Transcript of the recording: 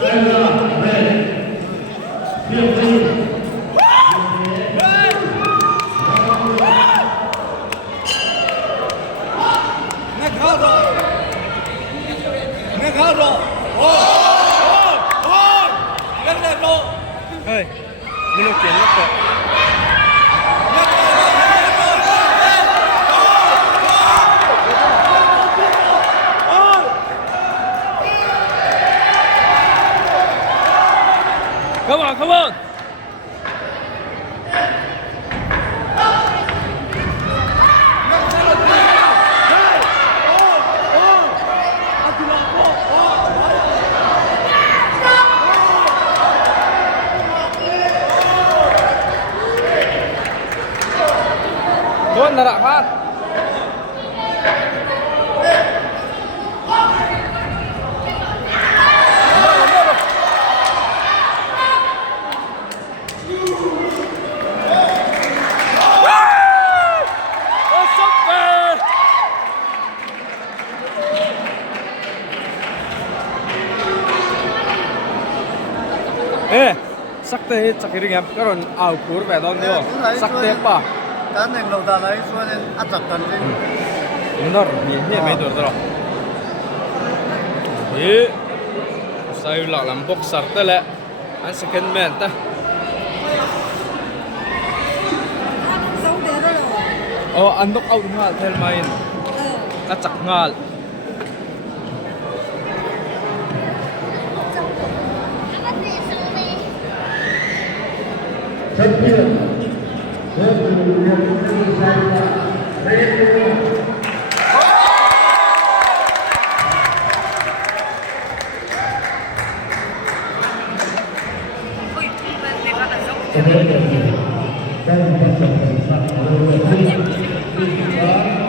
Ơi, mình nói chuyện lắm rồi. Come on, come on. Tuan dah dapat. Sakte chakiring em karon au kur ve don dio sakte pa Kan yang lo dalai suara acak kan sih. benar ni mai dor dro e sai la lam box sarte le an second man ta an nok out ngal thel main ka chak ngal Terima kasih.